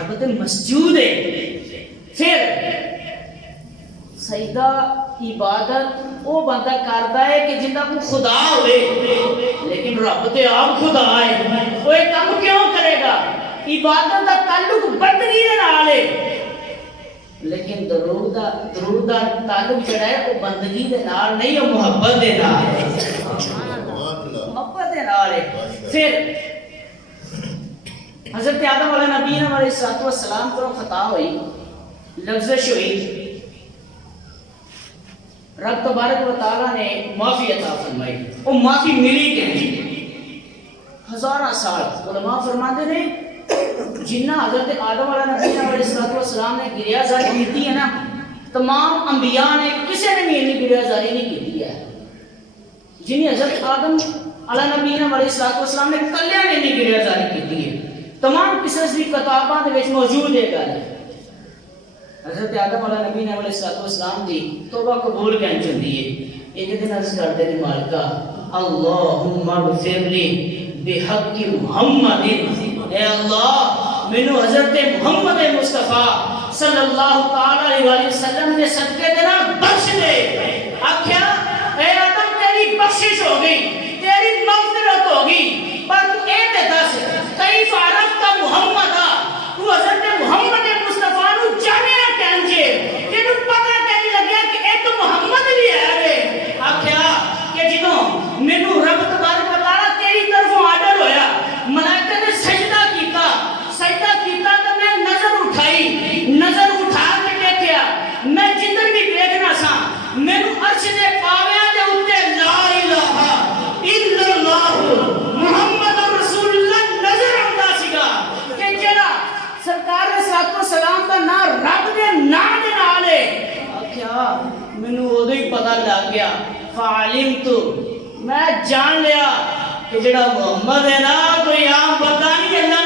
رب تے مسجود ہے. پھر سجدہ عبادت وہ بندہ کرتا ہے کہ جنہ کو خدا ہوئے، لیکن رب تے آپ خدا ہے، وہ یہ کام کیوں کرے گا؟ عبادت کا تعلق بندگی دے نال ہے، لیکن درود دا تعلق جڑا ہے وہ بندگی دے نال نہیں، وہ محبت دے نال ہے. محبت دے نال ہے. پھر حضرت آدم علیہ نبی علیہ السلام کو خطا ہوئی، لغزش ہوئی، رب تبارک و تعالیٰ نے معافی عطا فرمائی. وہ معافی ملی کہ ہزارہ سال علماء فرماتے ہیں جنہ حضرت آدم علیہ نبی علیہ السلام نے گریہ زاری کی ہے نا، تمام انبیاء نے کسی نے بھی اتنی گریہ زاری نہیں کی ہے جنہیں حضرت آدم علیہ نبی علیہ السلام نے کلیاں نے اتنی گریہ زاری کی ہے. تمام قصص بھی کتاباں دے وچ موجود ہے. گل حضرت آدم علیہ نبی علیہ السلام دی توبہ قبول کین چندی ہے. ایک دن عرض کرتے ہیں مالکا اللہم اغفر لی بحق محمد، اے اللہ مینوں حضرت محمد مصطفیٰ صلی اللہ تعالی علیہ وسلم نے صدقے دینا بخش دے. آکھیا اے آدم تیری بخشش ہو گئی، تیری مغفرت ہو گئی، پر تو اے تے دس کیف عرفت محمد، تو حضرت محمد مصطفیٰ نو جانیا کینجے، تینوں پتہ کیوں لگیا کہ اے تو محمد بھی ہے وے؟ آکھیا کہ جدوں مینوں رب تبارک و تعالیٰ تیری طرفوں آرڈر ہویا، ملائکہ نے سجدہ کیتا تو میں نظر اٹھائی، نظر اٹھا کے دیکھیا، میں جدھر بھی دیکھنا سا مینوں عرش دے پاویاں دے اوتے لا الہ الا اللہ محمد رسول اللہ نظر آندا سیگا کہ جڑا سرکار نے صلوات و سلام دا نام رب دے نام دے نال ہے. آکھیا مینوں اودوں ہی پتہ لگ گیا، فعلمت میں جان لیا کہ جڑا محمد ہے نا کوئی عام بندہ نہیں، اللہ